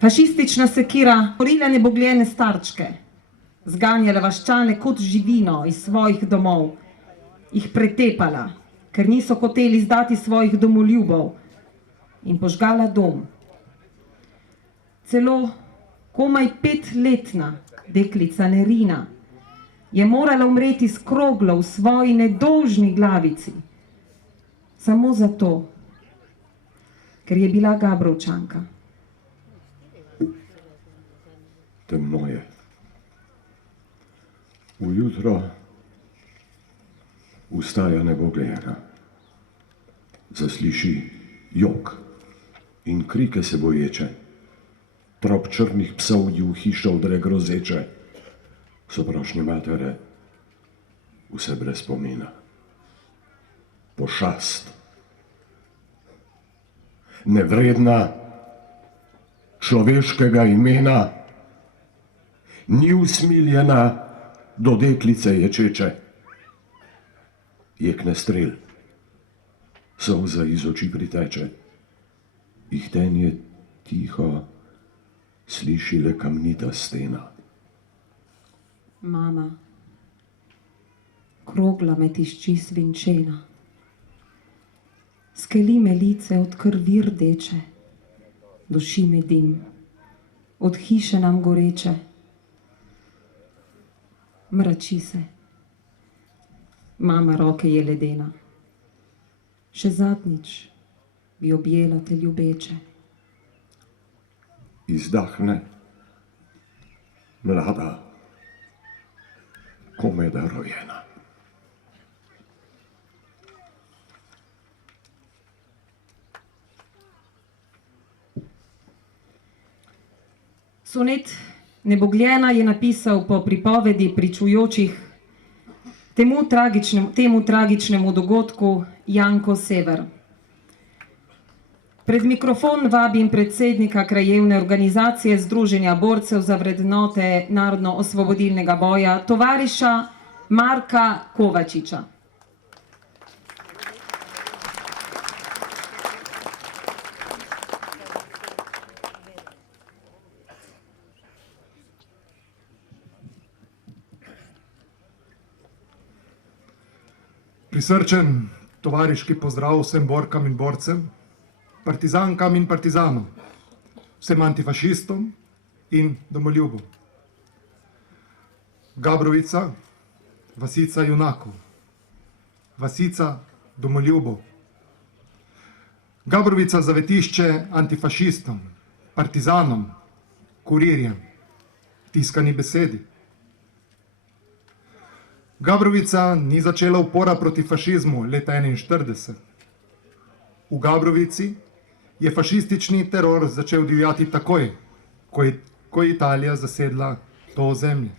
Fašistična sekira porila nebogljene starčke, zganjala vaščane kot živino iz svojih domov, jih pretepala, ker niso hoteli izdati svojih domoljubov, in požgala dom. Celo komaj 5-letna deklica Nerina je morala umreti s kroglo v svoji nedolžni glavici, samo zato, ker je bila Gabrovčanka. Temno je. Ujutro vstaja nebogljena. Zasliši jok in krike se boječe. Trop črnih psov ji v hišo vdre grozeče. Soprošnje matere, vse brez pomena. Pošast. Nevredna človeškega imena. Ni usmiljena do deklice ječeče. Jekne strel, solza iz oči priteče. Ihtenje tiho sliši le kamnita stena. Mama, krogla me tišči svinčena. Skeli me lice od krvi rdeče, duši me dim, od hiše nam goreče. Mrači se. Mama, roke je ledena. Še zadnjič bi objela te ljubeče. Izdahne, mlada, komeda rojena. Sonet Nebogljena je napisal po pripovedi pričujočih temu tragičnemu dogodku Janko Sever. Pred mikrofon vabim predsednika krajevne organizacije Združenja borcev za vrednote narodno-osvobodilnega boja, tovariša Marka Kovačiča. Prisrčen tovariški pozdrav vsem borkam in borcem, partizankam in partizanom, vsem antifašistom in domoljubom. Gabrovica, vasica junakov, vasica domoljubov. Gabrovica zavetišče antifašistom, partizanom, kurirjem, tiskani besedi. Gabrovica ni začela upora proti fašizmu leta 1941. V Gabrovici je fašistični teror začel divjati takoj, ko je Italija zasedla to ozemlje.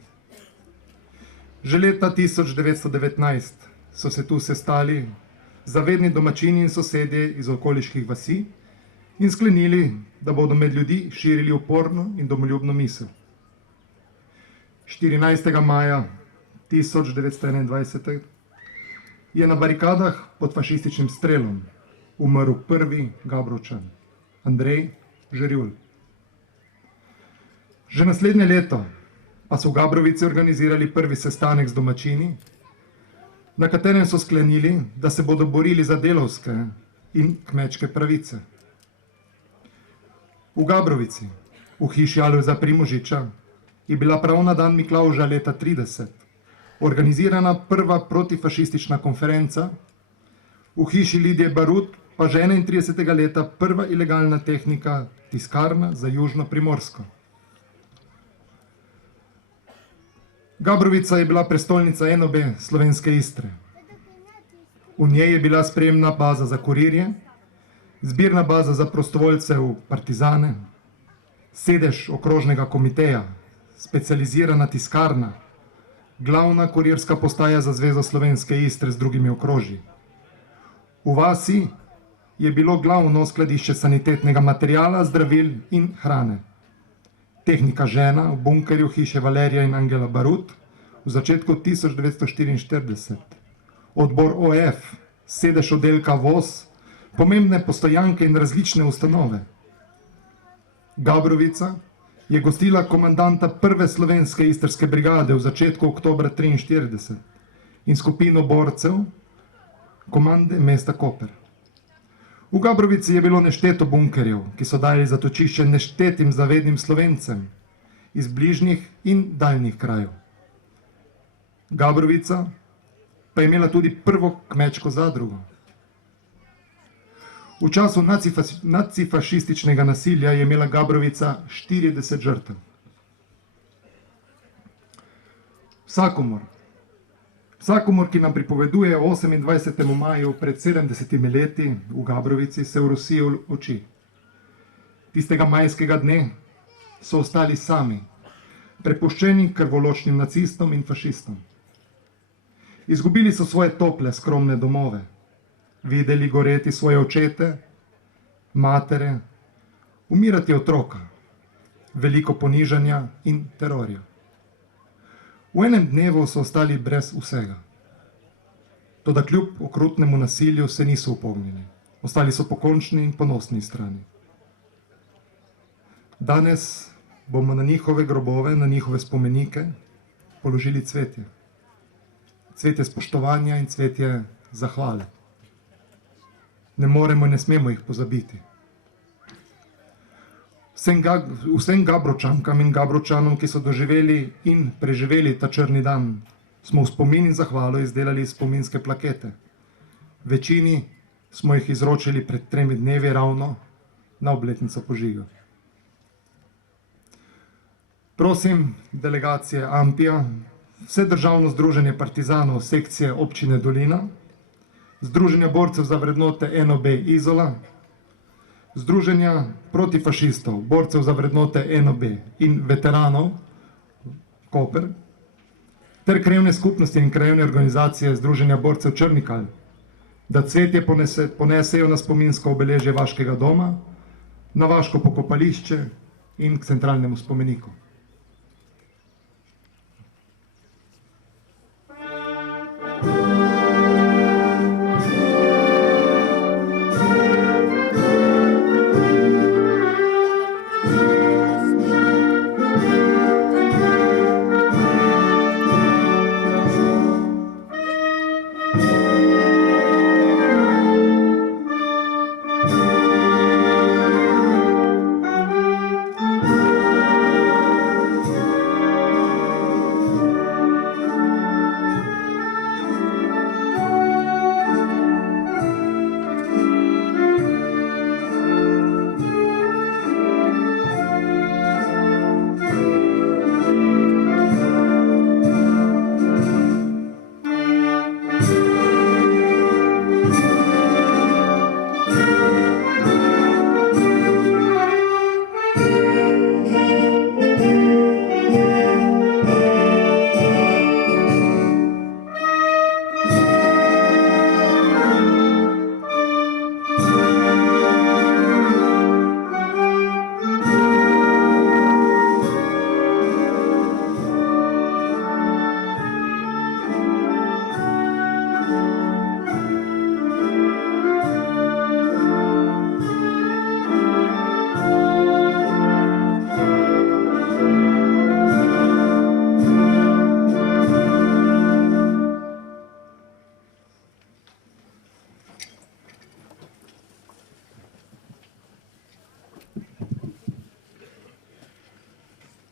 Že leta 1919 so se tu sestali zavedni domačini in sosedje iz okoliških vasi in sklenili, da bodo med ljudi širili uporno in domoljubno misel. 14. maja 1921 je na barikadah pod fašističnim strelom umrl prvi Gabrovčan, Andrej Žerjul. Že naslednje leto pa so v Gabrovici organizirali prvi sestanek z domačini, na katerem so sklenili, da se bodo borili za delavske in kmečke pravice. V Gabrovici, v hiši Alojza Primožiča, je bila prav na dan Miklavža leta 1930 organizirana prva protifašistična konferenca, v hiši Lidije Barut pa že 31. leta prva ilegalna tehnika tiskarna za Južno Primorsko. Gabrovica je bila prestolnica enobe slovenske Istre. V njej je bila sprejemna baza za kurirje, zbirna baza za prostovoljce v partizane, sedež okrožnega komiteja, specializirana tiskarna, glavna kurirska postaja za Zvezo slovenske Istre z drugimi okrožji. V vasi je bilo glavno skladišče sanitetnega materiala, zdravil in hrane. Tehnika žena v bunkerju hiše Valerija in Angela Barut v začetku 1944. Odbor OF, sedež oddelka VOS, pomembne postojanke in različne ustanove. Gabrovica je gostila komandanta prve slovenske istrske brigade v začetku oktobra 1943 in skupino borcev komande mesta Koper. V Gabrovici je bilo nešteto bunkerjev, ki so dali zatočišče neštetim zavednim Slovencem iz bližnjih in daljnih krajev. Gabrovica pa je imela tudi prvo kmečko zadrugo. V času nacifašističnega nasilja je imela Gabrovica 40 žrtev. Vsakomor, ki nam pripoveduje o 28. maju pred 70 leti v Gabrovici, se orosijo oči. Tistega majskega dne so ostali sami, prepuščeni krvoločnim nacistom in fašistom. Izgubili so svoje tople, skromne domove, videli goreti svoje očete, matere, umirati otroka, veliko ponižanja in terorja. V enem dnevu so ostali brez vsega. Toda kljub okrutnemu nasilju se niso upognili. Ostali so pokončni in ponosni strani. Danes bomo na njihove grobove, na njihove spomenike položili cvetje. Cvetje spoštovanja in cvetje zahvale. Ne moremo in ne smemo jih pozabiti. Vsem Gabrovčankam in Gabrovčanom, ki so doživeli in preživeli ta črni dan, smo v spomin in zahvalo izdelali spominske plakete. Večini smo jih izročili pred 3 dnevi ravno na obletnico požiga. Prosim delegacije Ampija, vse državno združenje partizanov sekcije občine Dolina, Združenja borcev za vrednote NOB Izola, Združenja protifašistov, borcev za vrednote NOB in veteranov Koper, ter krajevne skupnosti in krajevne organizacije Združenja borcev Črnikal, da cvetje ponesejo na spominsko obeležje vaškega doma, na vaško pokopališče in k centralnemu spomeniku.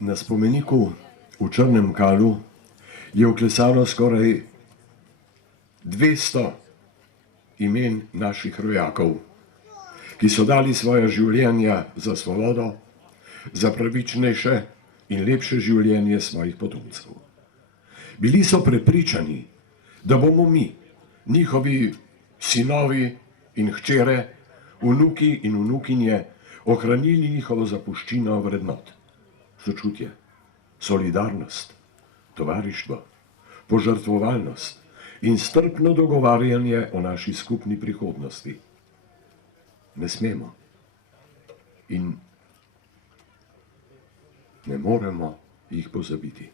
Na spomeniku v Črnem Kalu je vklesano skoraj 200 imen naših rojakov, ki so dali svoja življenja za svobodo, za pravičnejše in lepše življenje svojih potomcev. Bili so prepričani, da bomo mi, njihovi sinovi in hčere, vnuki in vnukinje, ohranili njihovo zapuščino vrednot. Sočutje, solidarnost, tovarištvo, požrtvovalnost in strpno dogovarjanje o naši skupni prihodnosti. Ne smemo in ne moremo jih pozabiti.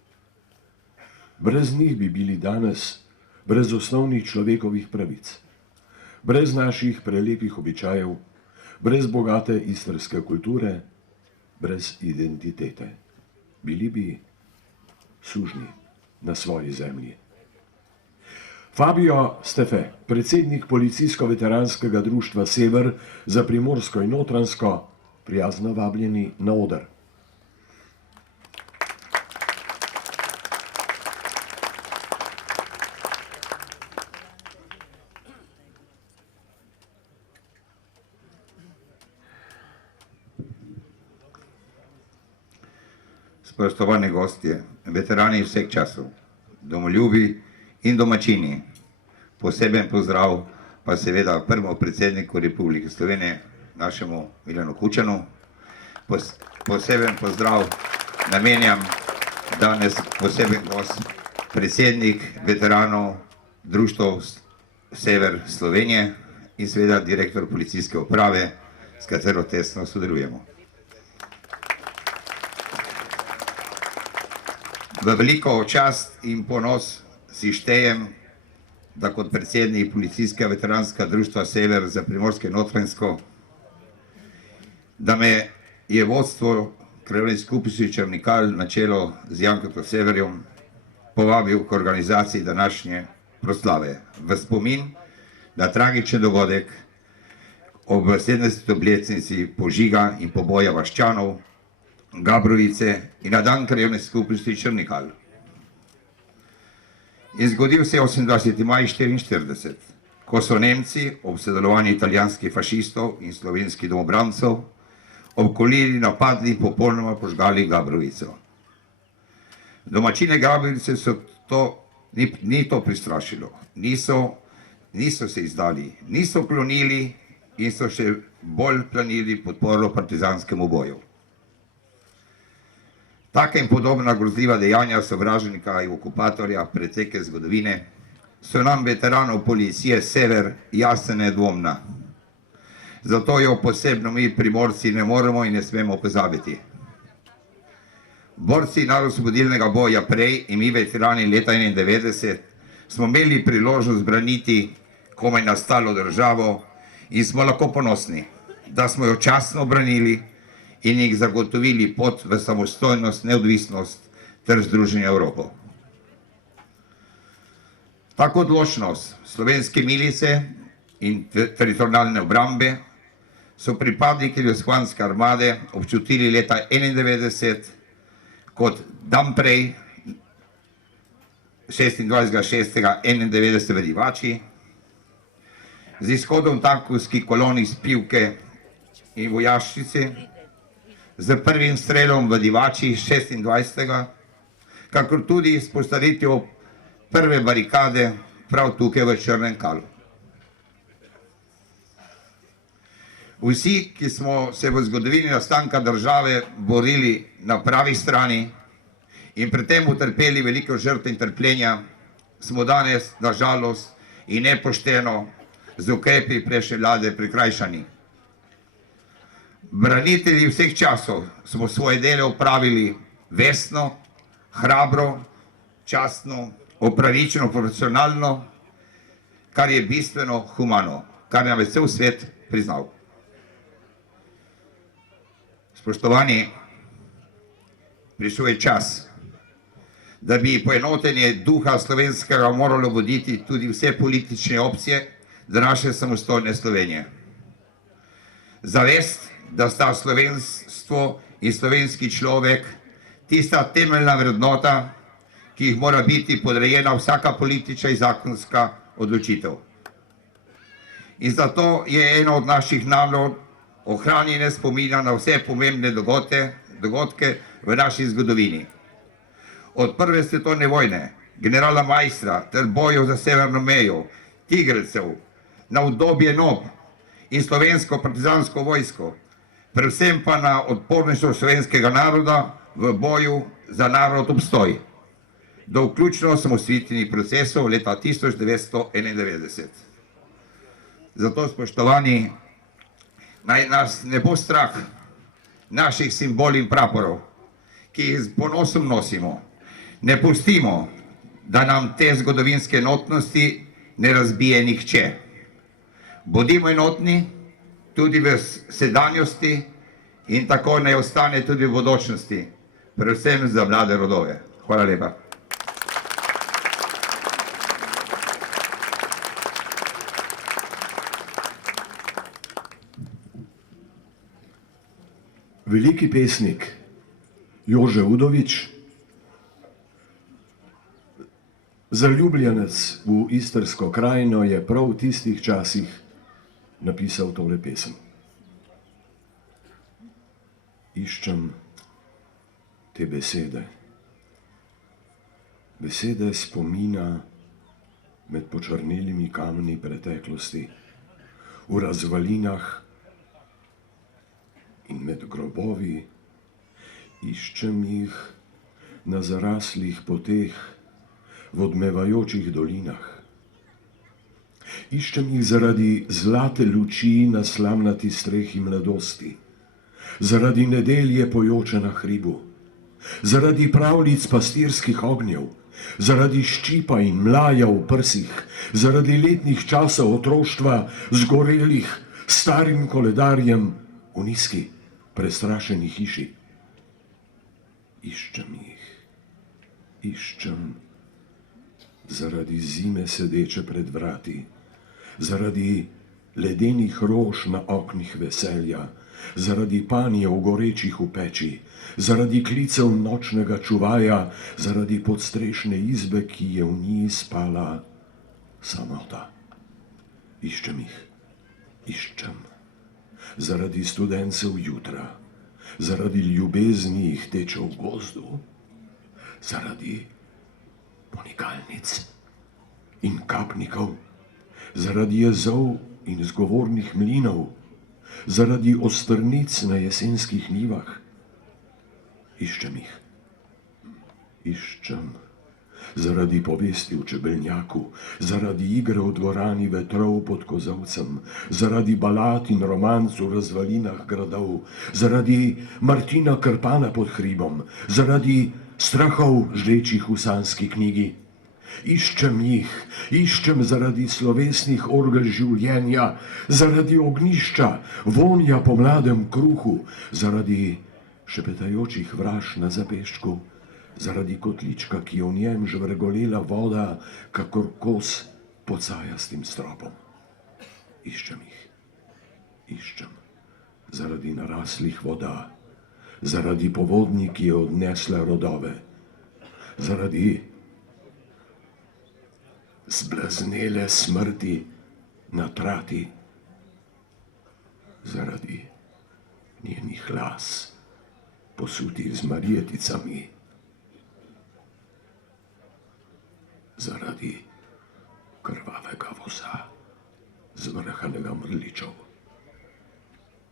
Brez njih bi bili danes brez osnovnih človekovih pravic, brez naših prelepih običajev, brez bogate istrske kulture, brez identitete. Bili bi sužnji na svoji zemlji. Fabio Stefe, predsednik Policijsko-veteranskega društva Sever za Primorsko in Notranjsko, prijazno vabljeni na oder. Spoštovani gostje, veterani vseh časov, domoljubi in domačini, poseben pozdrav pa seveda prvemu predsedniku Republike Slovenije, našemu Milanu Kučanu. Poseben pozdrav namenjam danes poseben gost, predsednik veteranov Društva Sever Slovenije in seveda direktor policijske uprave, s katero tesno sodelujemo. V veliko čast in ponos si štejem, da kot predsednik Policijskega veteranskega društva Sever za Primorsko in Notranjsko, da me je vodstvo Krajevne skupnosti Črnikal na čelo z Jankom Severjem povabil k organizaciji današnje proslave. V spomin na tragičen dogodek ob 70. obletnici požiga in poboja vaščanov Gabrovice in na dan Krajevne skupnosti Črnikal. In zgodil se je 28. maj 1944, ko so Nemci ob sodelovanju italijanskih fašistov in slovenskih domobrancev obkolili, napadli in popolnoma požgali Gabrovico. Domačine Gabrovice ni to prestrašilo, niso se izdali, niso klonili in so še bolj planili podporo partizanskemu boju. Taka in podobna grozljiva dejanja sovražnika in okupatorja pretekle zgodovine so nam veteranov policije Sever jasno nedvomna. Zato jo posebno mi Primorci ne moremo in ne smemo pozabiti. Borci narodnoosvobodilnega boja prej in mi veterani leta 1991 smo imeli priložnost braniti komaj nastalo državo in smo lahko ponosni, da smo jo častno branili in jih zagotovili pot v samostojnost, neodvisnost ter združenje Evropo. Tako odločnost slovenske milice in teritorialne obrambe so pripadniki Jugoslovanske armade občutili leta 1991 kot dan prej, 26.6.1991 v Divači, z izhodom tankovskih kolon iz Pivke in Vojaščice, z prvim strelom v Divači 26. kakor tudi s postavitvijo prve barikade prav tukaj v Črnem Kalu. Vsi, ki smo se v zgodovini nastanka države borili na pravi strani in pri tem utrpeli veliko žrtev in trpljenja, smo danes, na žalost in nepošteno, z ukrepi prejšnje vlade prikrajšani. Branitelji vseh časov smo svoje delo opravili vestno, hrabro, častno, opravičeno, profesionalno, kar je bistveno humano, kar nam je cel svet priznal. Spoštovani, prišel je čas, da bi poenotenje duha slovenskega moralo voditi tudi vse politične opcije današnje samostojne Slovenije. Zavest, da sta slovenstvo in slovenski človek tista temeljna vrednota, ki jih mora biti podrejena vsaka politična in zakonska odločitev. In zato je eno od naših nalog ohranjanje spomina na vse pomembne dogodke v naši zgodovini. Od prve svetovne vojne, generala Maistra ter bojev za severno mejo, Tigrecev, na obdobje NOB in slovensko partizansko vojsko, predvsem pa na odpornejšo slovenskega naroda v boju za narod obstoj, do vključno samostojitvenih procesov leta 1991. Zato, spoštovani, naj nas ne bo strah naših simbol in praporov, ki jih z ponosom nosimo. Ne pustimo, da nam te zgodovinske enotnosti ne razbije nihče. Bodimo enotni tudi v sedanjosti in tako naj ostane tudi v bodočnosti, predvsem za mlade rodove. Hvala lepa. Veliki pesnik Jože Udovič, zaljubljenec v Istrsko krajino, je prav v tistih časih napisal tole pesem. Iščem te besede, besede spomina med počrnelimi kamni preteklosti, v razvalinah in med grobovi. Iščem jih na zaraslih poteh, v odmevajočih dolinah. Iščem jih zaradi zlate luči na slamnati strehi mladosti, zaradi nedelje pojoče na hribu, zaradi pravljic pastirskih ognjev, zaradi ščipa in mlaja v prsih, zaradi letnih časov otroštva, zgorelih starim koledarjem v nizki, prestrašeni hiši. Iščem jih, iščem zaradi zime sedeče pred vrati, zaradi ledenih rož na oknih veselja, zaradi panjev gorečih v peči, zaradi klicev nočnega čuvaja, zaradi podstrešne izbe, ki je v njej spala samota. Iščem jih, iščem zaradi studencev jutra, zaradi ljubezni jih teče v gozdu, zaradi ponikalnic in kapnikov, zaradi jezov in zgovornih mlinov, zaradi ostrnic na jesenskih njivah. Iščem jih, iščem zaradi povesti v čebelnjaku, zaradi igre v dvorani vetrov pod kozovcem, zaradi balad in romanc v razvalinah gradov, zaradi Martina Krpana pod hribom, zaradi strahov žlečih v sanski knjigi. Iščem jih, iščem zaradi slovesnih orgel življenja, zaradi ognišča, vonja po mladem kruhu, zaradi šepetajočih vraž na zapeščku, zaradi kotlička, ki je v njem žvrgolela voda, kakor kos pod sajastim stropom. Iščem jih, iščem zaradi naraslih voda, zaradi povodni, ki je odnesla rodove, zaradi zblaznele smrti na trati, zaradi njenih las, posutih z marjeticami, zaradi krvavega voza, zvrhanega mrličev,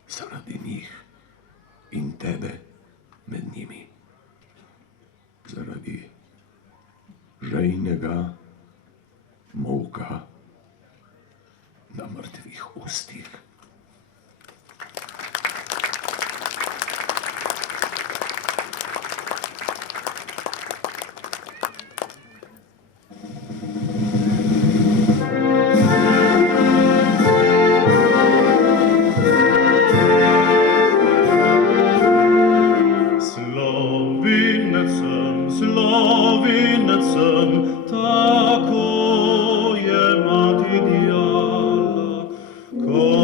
zaradi njih in tebe med njimi, zaradi žejnega molka na mrtvih ustih. Tako je mati djala, ko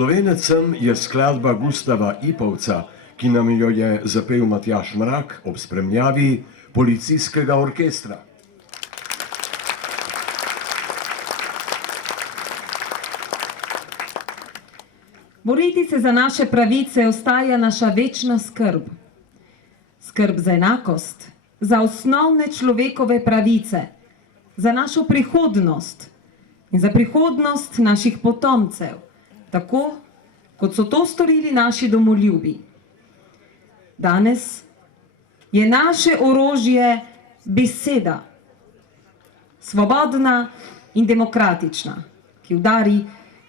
Slovenecem je skladba Gustava Ipovca, ki nam jo je zapel Matjaž Mrak ob spremljavi policijskega orkestra. Boriti se za naše pravice ostaja naša večna skrb. Skrb za enakost, za osnovne človekove pravice, za našo prihodnost in za prihodnost naših potomcev, tako kot so to storili naši domoljubi. Danes je naše orožje beseda, svobodna in demokratična, ki udari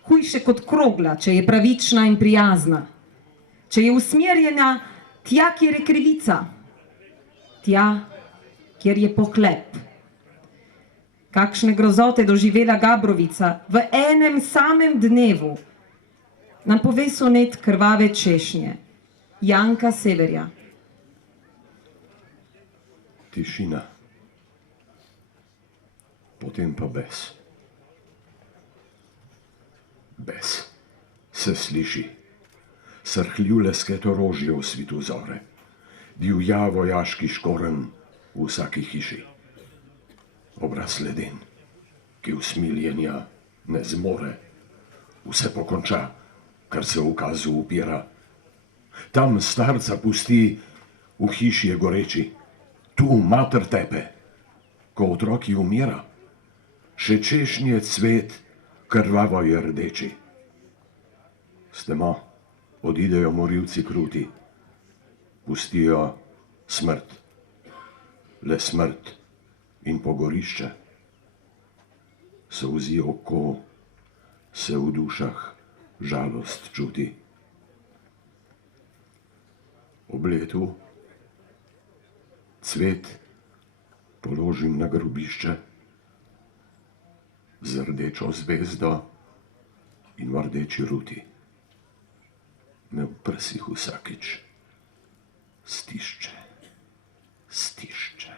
hujše kot krogla, če je pravična in prijazna, če je usmerjena tja, kjer je krivica, tja, kjer je pohlep. Kakšne grozote doživela Gabrovica v enem samem dnevu, nam pove sonet Krvave češnje, Janka Severja. Tišina. Potem pa bes. Bes se sliši. Srhljiv lesket orožja v svitu zore. Divja vojaški škoren v vsaki hiši. Obraz leden, ki usmiljenja ne zmore. Vse pokonča, kar se ukazu upira. Tam starca pusti, v hiši je goreči. Tu mater tepe, ko otroki umira. Še češnje cvet, krvavo je rdeči. S temo odidejo morilci kruti. Pustijo smrt, le smrt in pogorišče. Solzi oko, se v dušah žalost čuti. Ob letu cvet položim na grobišče z rdečo zvezdo in v rdeči ruti. Me v prsih vsakič stišče, stišče.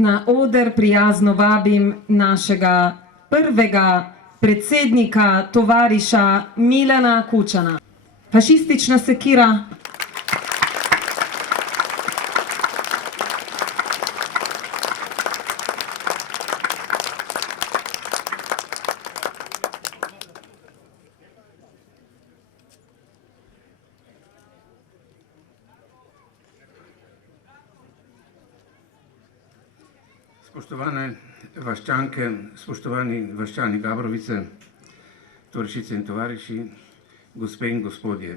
Na oder prijazno vabim našega prvega predsednika, tovariša Milana Kučana. Fašistična sekira. Spoštovane vaščanke, spoštovani vaščani Gabrovice, tovarišice in tovariši, gospe in gospodje.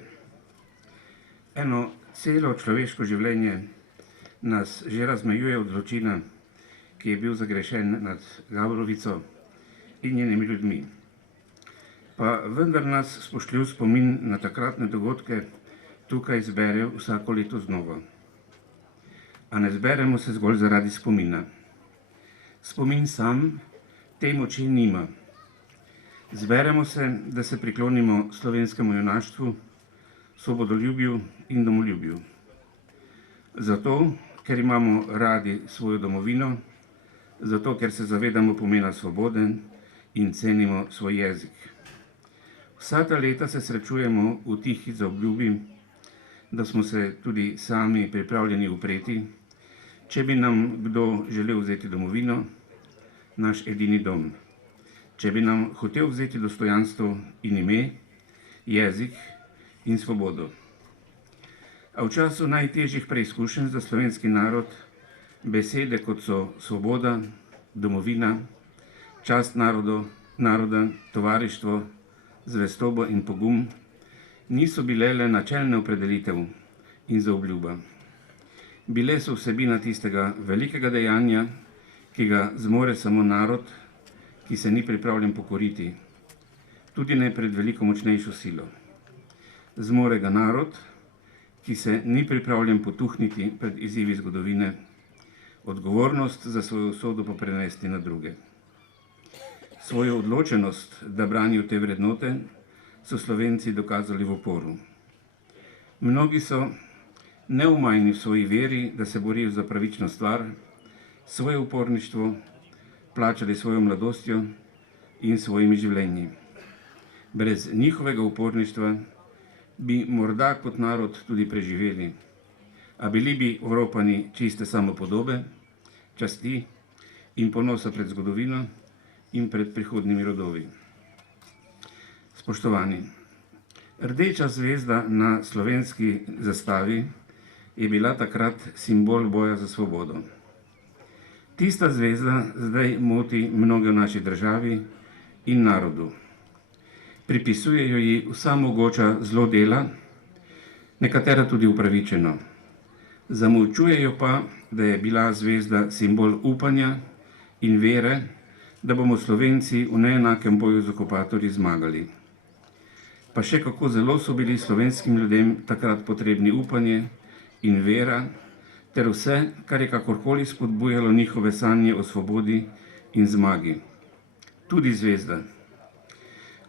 Eno celo človeško življenje nas že razmejuje od zločina, ki je bil zagrešen nad Gabrovico in njenimi ljudmi. Pa vendar nas spoštljiv spomin na takratne dogodke tukaj zbere vsako leto znova. A ne zberemo se zgolj zaradi spomina. Spomin sam te moči nima. Zberemo se, da se priklonimo slovenskemu junaštvu, svobodoljubju in domoljubju. Zato, ker imamo radi svojo domovino, zato, ker se zavedamo pomena svobode in cenimo svoj jezik. Vsa ta leta se srečujemo v tihi zaobljubi, da smo se tudi sami pripravljeni upreti, če bi nam kdo želel vzeti domovino, naš edini dom. Če bi nam hotel vzeti dostojanstvo in ime, jezik in svobodo. A v času najtežjih preizkušenj za slovenski narod besede kot so svoboda, domovina, čast naroda, tovarištvo, zvestoba in pogum niso bile le načelne opredelitev in zaobljuba. Bile so vsebina tistega velikega dejanja, ki ga zmore samo narod, ki se ni pripravljen pokoriti, tudi ne pred veliko močnejšo silo. Zmore ga narod, ki se ni pripravljen potuhniti pred izzivi zgodovine, odgovornost za svojo usodo pa prenesti na druge. Svojo odločenost, da branijo te vrednote, so Slovenci dokazali v oporu. Mnogi so neumajni v svoji veri, da se borijo za pravično stvar, svoje uporništvo plačali svojo mladostjo in svojimi življenji. Brez njihovega uporništva bi morda kot narod tudi preživeli, a bili bi Evropani čiste samopodobe, časti in ponosa pred zgodovino in pred prihodnimi rodovi. Spoštovani, rdeča zvezda na slovenski zastavi je bila takrat simbol boja za svobodo. Tista zvezda zdaj moti mnoge v naši državi in narodu. Pripisujejo ji vsa mogoča zlodela, nekatera tudi upravičeno. Zamolčujejo pa, da je bila zvezda simbol upanja in vere, da bomo Slovenci v neenakem boju z okupatorji zmagali. Pa še kako zelo so bili slovenskim ljudem takrat potrebni upanje in vera, ter vse, kar je kakorkoli spodbujalo njihove sanje o svobodi in zmagi. Tudi zvezda.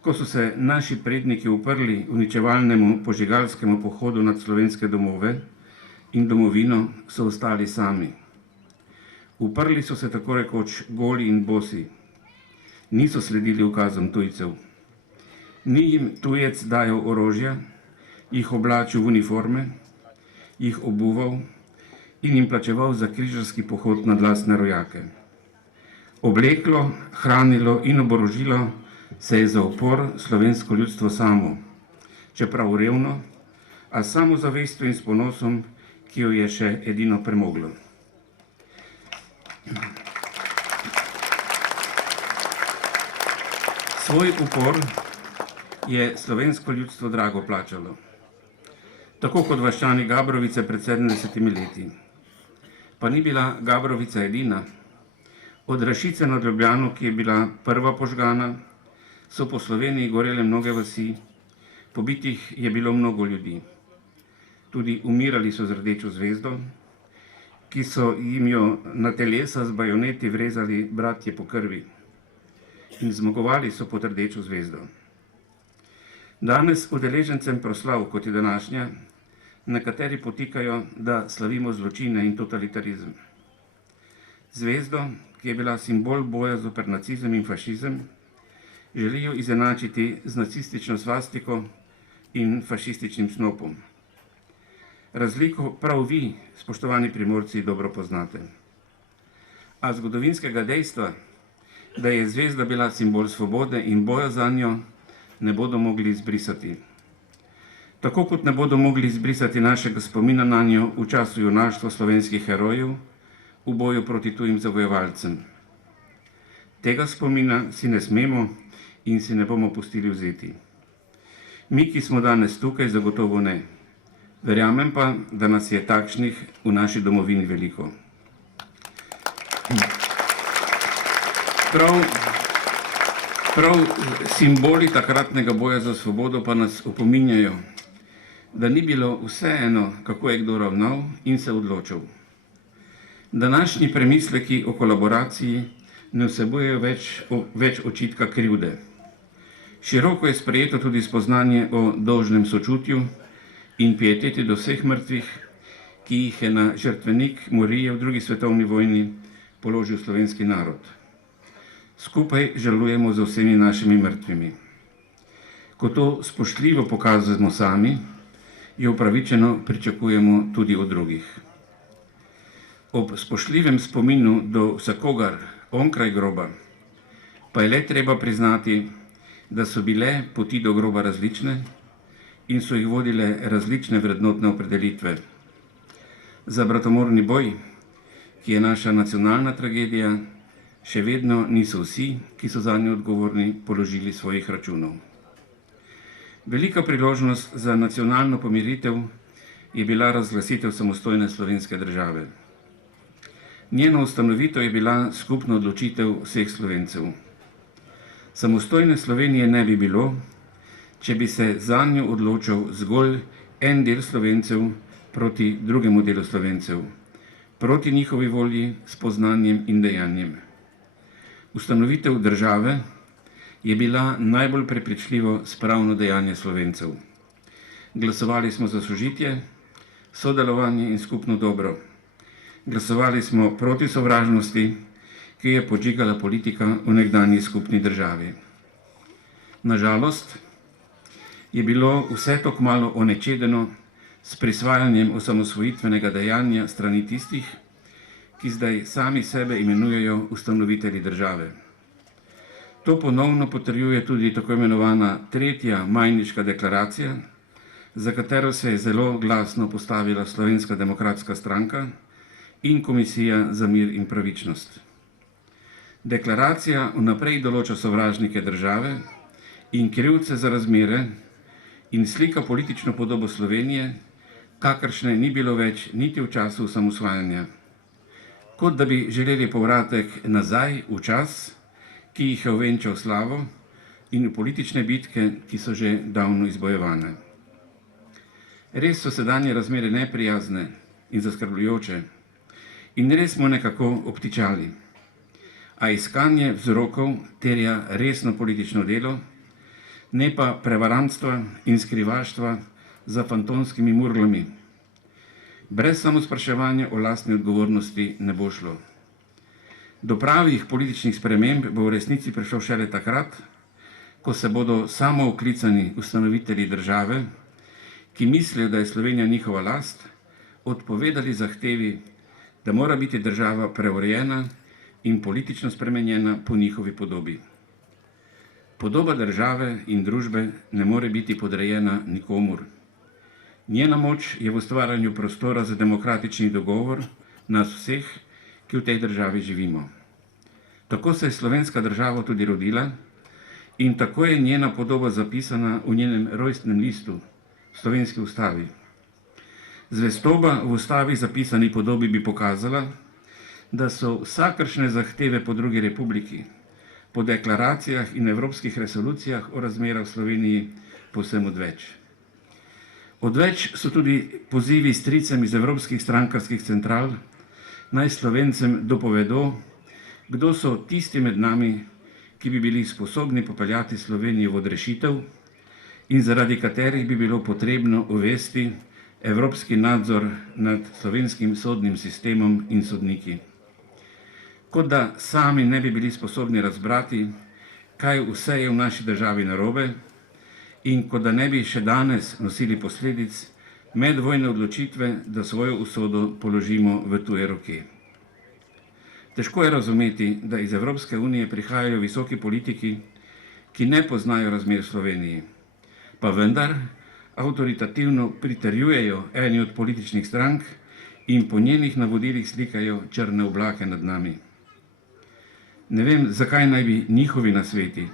Ko so se naši predniki uprli uničevalnemu požigalskemu pohodu nad slovenske domove in domovino, so ostali sami. Uprli so se tako rekoč goli in bosi. Niso sledili ukazom tujcev. Ni jim tujec dajal orožja, jih oblačil v uniforme, jih obuval in jim plačeval za križarski pohod nad lastne rojake. Obleklo, hranilo in oborožilo se je za upor slovensko ljudstvo samo, čeprav revno, a s samozavestjo in s ponosom, ki jo je še edino premoglo. Svoj upor je slovensko ljudstvo drago plačalo, tako kot vaščani Gabrovice pred 70 leti. Pa ni bila Gabrovica edina. Od Rašice nad Ljubljano, ki je bila prva požgana, so po Sloveniji gorele mnoge vasi, pobitih je bilo mnogo ljudi. Tudi umirali so z rdečo zvezdo, ki so jim jo na telesa z bajoneti vrezali bratje po krvi. In zmagovali so pod rdečo zvezdo. Danes udeležencem proslav, kot je današnja, nekateri potikajo, da slavimo zločine in totalitarizem. Zvezdo, ki je bila simbol boja zoper nacizem in fašizem, želijo izenačiti z nacistično svastiko in fašističnim snopom. Razliko prav vi, spoštovani Primorci, dobro poznate. A zgodovinskega dejstva, da je zvezda bila simbol svobode in boja zanjo, ne bodo mogli izbrisati. Tako kot ne bodo mogli izbrisati našega spomina na njo v času junaštva slovenskih herojev v boju proti tujim zavojevalcem. Tega spomina si ne smemo in si ne bomo pustili vzeti. Mi, ki smo danes tukaj, zagotovo ne. Verjamem pa, da nas je takšnih v naši domovini veliko. Prav simboli takratnega boja za svobodo pa nas opominjajo, da ni bilo vseeno, kako je kdo ravnal in se odločil. Današnji premisleki o kolaboraciji ne vsebujejo več očitka krivde. Široko je sprejeto tudi spoznanje o dolžnem sočutju in pieteti do vseh mrtvih, ki jih je na žrtvenik morije v drugi svetovni vojni položil slovenski narod. Skupaj žalujemo za vsemi našimi mrtvimi. Ko to spoštljivo pokazujemo sami, jo upravičeno pričakujemo tudi od drugih. Ob spoštljivem spominu do vsakogar onkraj groba, pa je le treba priznati, da so bile poti do groba različne in so jih vodile različne vrednotne opredelitve. Za bratomorni boj, ki je naša nacionalna tragedija, še vedno niso vsi, ki so zanjo odgovorni, položili svojih računov. Velika priložnost za nacionalno pomiritev je bila razglasitev samostojne slovenske države. Njeno ustanovitev je bila skupna odločitev vseh Slovencev. Samostojne Slovenije ne bi bilo, če bi se zanjo odločil zgolj en del Slovencev proti drugemu delu Slovencev, proti njihovi volji, spoznanjem in dejanjem. Ustanovitev države je bila najbolj prepričljivo spravno dejanje Slovencev. Glasovali smo za sožitje, sodelovanje in skupno dobro. Glasovali smo proti sovražnosti, ki je podžigala politika v nekdanji skupni državi. Nažalost je bilo vse to kmalu onečedeno s prisvajanjem osamosvojitvenega dejanja strani tistih, ki zdaj sami sebe imenujejo ustanovitelji države. To ponovno potrjuje tudi tako imenovana tretja Majniška deklaracija, za katero se je zelo glasno postavila Slovenska demokratska stranka in Komisija za mir in pravičnost. Deklaracija vnaprej določa sovražnike države in krivce za razmere in slika politično podobo Slovenije, kakršne ni bilo več niti v času osamosvajanja. Kot da bi želeli povratek nazaj v čas, ki jih je ovenčal slavo, in v politične bitke, ki so že davno izbojevane. Res so sedanje razmere neprijazne in zaskrbljujoče in res smo nekako obtičali. A iskanje vzrokov terja resno politično delo, ne pa prevarantstva in skrivaštva za fantomskimi murglami. Brez samospraševanja o lastni odgovornosti ne bo šlo. Do pravih političnih sprememb bo v resnici prišel šele takrat, ko se bodo samooklicani ustanovitelji države, ki mislijo, da je Slovenija njihova last, odpovedali zahtevi, da mora biti država preurejena in politično spremenjena po njihovi podobi. Podoba države in družbe ne more biti podrejena nikomur. Njena moč je v ustvarjanju prostora za demokratični dogovor nas vseh, ki v tej državi živimo. Tako se je slovenska država tudi rodila in tako je njena podoba zapisana v njenem rojstnem listu, slovenski ustavi. Zvestoba v ustavi zapisani podobi bi pokazala, da so vsakršne zahteve po drugi republiki, po deklaracijah in evropskih resolucijah o razmerah v Sloveniji povsem odveč. Odveč so tudi pozivi stricem iz evropskih strankarskih central, naj Slovencem dopovedo, kdo so tisti med nami, ki bi bili sposobni popeljati Slovenijo v odrešitev in zaradi katerih bi bilo potrebno uvesti evropski nadzor nad slovenskim sodnim sistemom in sodniki. Kot da sami ne bi bili sposobni razbrati, kaj vse je v naši državi narobe in kot da ne bi še danes nosili posledic medvojne odločitve, da svojo usodo položimo v tuje roke. Težko je razumeti, da iz Evropske unije prihajajo visoki politiki, ki ne poznajo razmer v Sloveniji, pa vendar avtoritativno pritrjujejo eni od političnih strank in po njenih navodilih slikajo črne oblake nad nami. Ne vem, zakaj naj bi njihovi nasveti,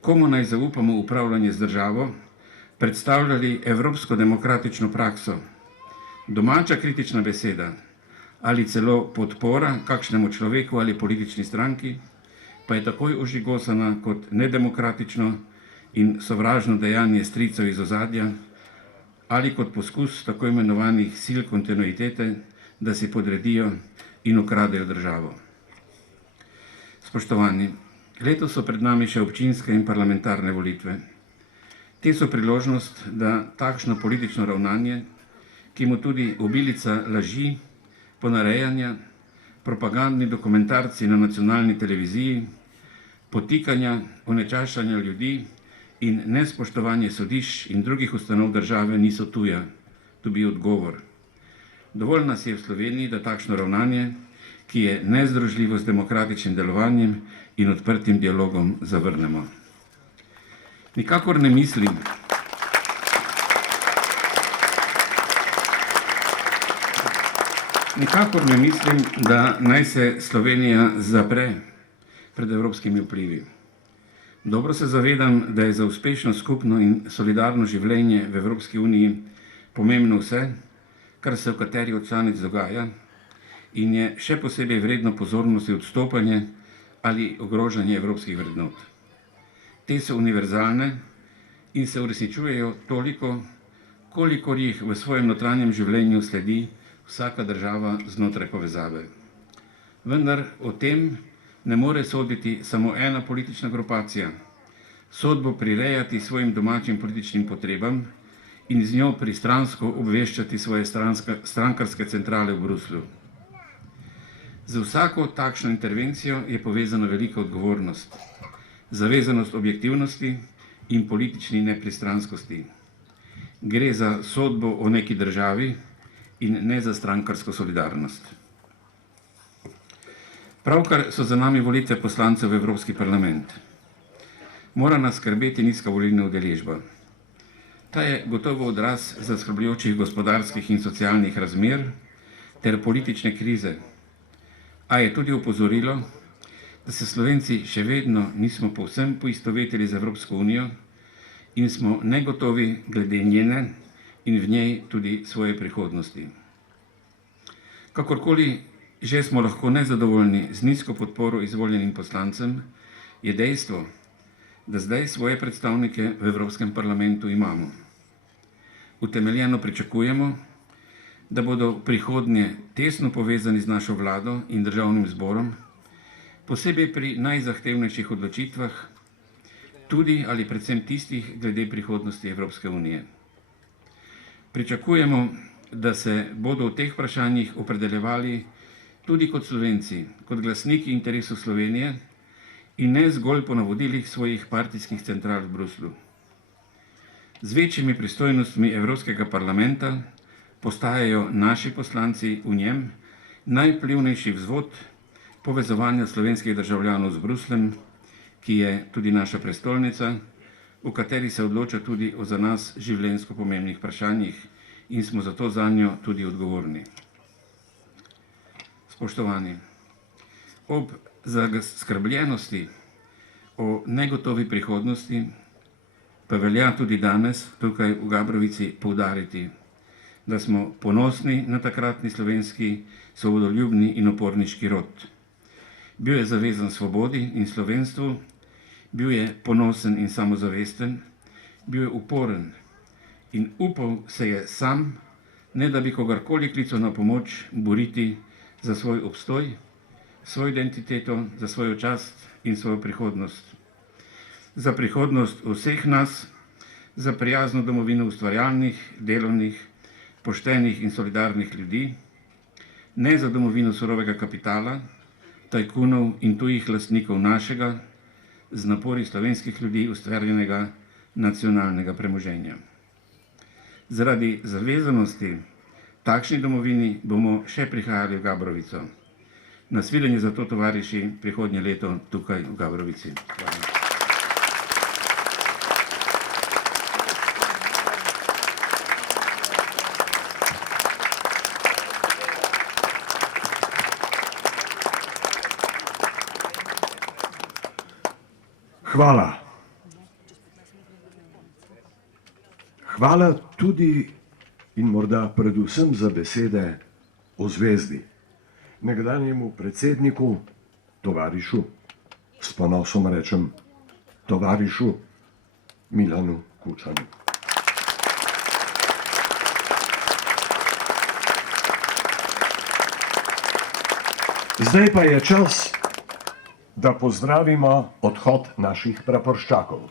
komu naj zaupamo upravljanje z državo, predstavljali evropsko demokratično prakso. Domača kritična beseda ali celo podpora kakšnemu človeku ali politični stranki pa je takoj ožigosana kot nedemokratično in sovražno dejanje stricev iz ozadja ali kot poskus tako imenovanih sil kontinuitete, da si podredijo in ukradejo državo. Spoštovani, letos so pred nami še občinske in parlamentarne volitve. Te so priložnost, da takšno politično ravnanje, ki mu tudi obilica laži, ponarejanja, propagandni dokumentarci na nacionalni televiziji, potikanja, onečašanja ljudi in nespoštovanje sodišč in drugih ustanov države niso tuja, dobi odgovor. Dovolj nas je v Sloveniji, da takšno ravnanje, ki je nezdružljivo z demokratičnim delovanjem in odprtim dialogom, zavrnemo. Nikakor ne mislim, da naj se Slovenija zapre pred evropskimi vplivi. Dobro se zavedam, da je za uspešno skupno in solidarno življenje v Evropski uniji pomembno vse, kar se v kateri od članic dogaja in je še posebej vredno pozornosti odstopanje ali ogrožanje evropskih vrednot. Te so univerzalne in se uresničujejo toliko, kolikor jih v svojem notranjem življenju sledi vsaka država znotraj povezave. Vendar o tem ne more soditi samo ena politična grupacija. Sodbo prirejati svojim domačim političnim potrebam in z njo pristransko obveščati svoje strankarske centrale v Bruslju. Z vsako takšno intervencijo je povezana velika odgovornost, zavezanost objektivnosti in politični nepristranskosti. Gre za sodbo o neki državi in ne za strankarsko solidarnost. Pravkar so za nami volitve poslancev v Evropski parlament. Mora nas skrbeti nizka volilna udeležba. Ta je gotovo odraz zaskrbljujočih gospodarskih in socialnih razmer ter politične krize, a je tudi opozorilo, da se Slovenci še vedno nismo povsem poistovetili z Evropsko unijo in smo negotovi glede njene in v njej tudi svoje prihodnosti. Kakorkoli že smo lahko nezadovoljni z nizko podporo izvoljenim poslancem, je dejstvo, da zdaj svoje predstavnike v Evropskem parlamentu imamo. Utemeljeno pričakujemo, da bodo v prihodnje tesno povezani z našo vlado in državnim zborom, posebej pri najzahtevnejših odločitvah, tudi ali predvsem tistih glede prihodnosti Evropske unije. Pričakujemo, da se bodo v teh vprašanjih opredeljevali tudi kot Slovenci, kot glasniki interesov Slovenije in ne zgolj po navodilih svojih partijskih central v Bruslju. Z večjimi pristojnostmi Evropskega parlamenta postajajo naši poslanci v njem najvplivnejši vzvod povezovanja slovenskih državljanov z Brusljem, ki je tudi naša prestolnica, v kateri se odloča tudi o za nas življenjsko pomembnih vprašanjih in smo zato zanjo tudi odgovorni. Spoštovani, ob zaskrbljenosti o negotovi prihodnosti pa velja tudi danes tukaj v Gabrovici poudariti, da smo ponosni na takratni slovenski svobodoljubni in oporniški rod. Bil je zavezan svobodi in slovenstvu, bil je ponosen in samozavesten, bil je uporen in upal se je sam, ne da bi kogarkoli klical na pomoč, boriti za svoj obstoj, svojo identiteto, za svojo čast in svojo prihodnost. Za prihodnost vseh nas, za prijazno domovino ustvarjalnih, delovnih, poštenih in solidarnih ljudi, ne za domovino surovega kapitala, tajkunov in tujih lastnikov našega, z napori slovenskih ljudi ustvarjenega nacionalnega premoženja. Zaradi zavezanosti takšni domovini bomo še prihajali v Gabrovico. Nasvidenje za to, tovariši, prihodnje leto tukaj v Gabrovici. Hvala. Hvala. Hvala tudi in morda predvsem za besede o zvezdi, nekdanjemu predsedniku, tovarišu, s ponosom rečem, tovarišu Milanu Kučanu. Zdaj pa je čas, da pozdravimo odhod naših praporščakov.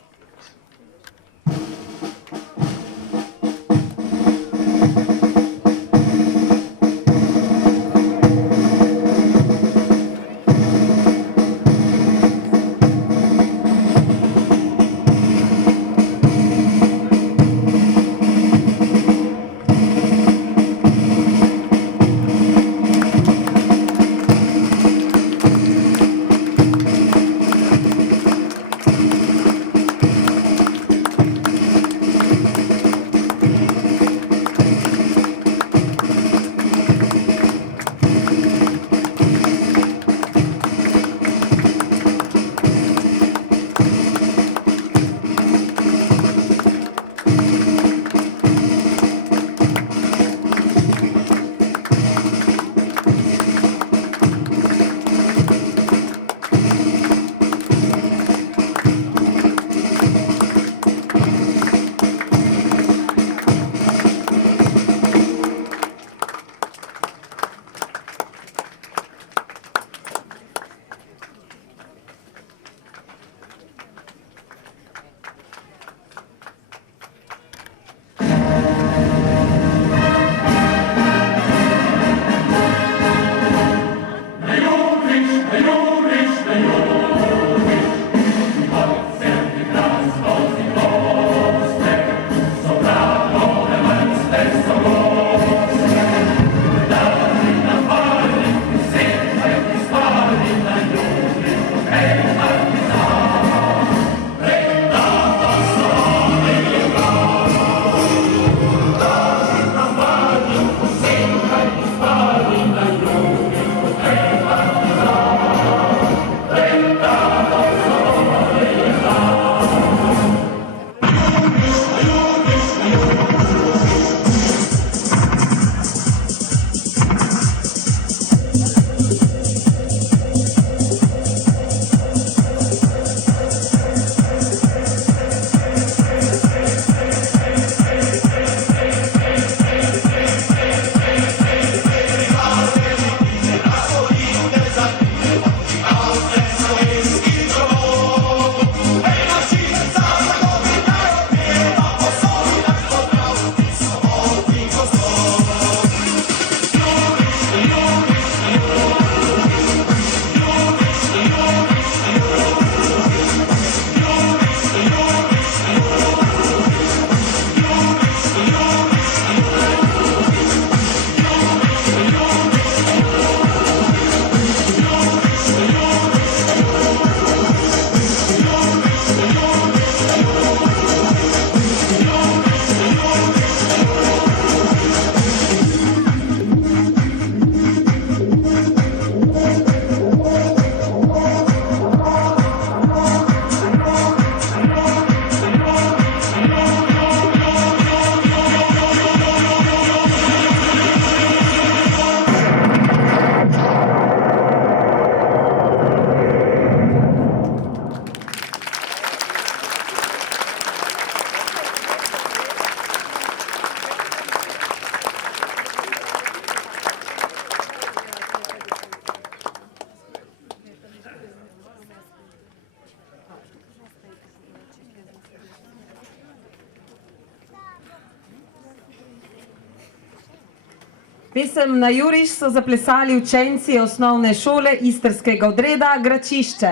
Pesem Na juriš so zaplesali učenci osnovne šole istrskega odreda Gračišče.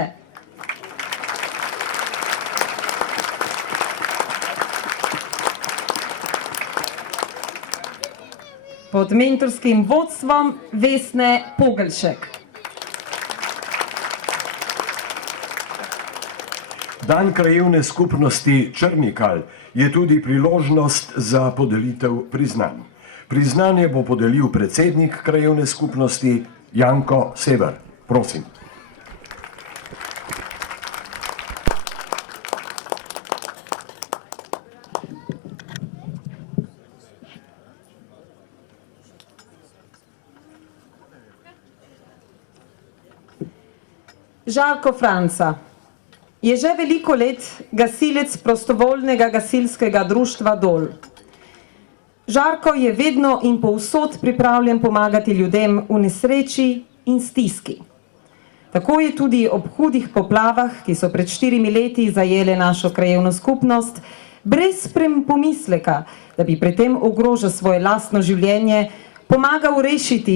Pod mentorskim vodstvom Vesne Pogelšek. Dan krajevne skupnosti Črnikal je tudi priložnost za podelitev priznanj. Priznanje bo podelil predsednik krajevne skupnosti Janko Sever. Prosim. Žarko Franca je že veliko let gasilec prostovoljnega gasilskega društva Dol. Žarko je vedno in povsod pripravljen pomagati ljudem v nesreči in stiski. Tako je tudi ob hudih poplavah, ki so pred 4 leti zajele našo krajevno skupnost, brez pomisleka, da bi pri tem ogrožal svoje lastno življenje, pomagal rešiti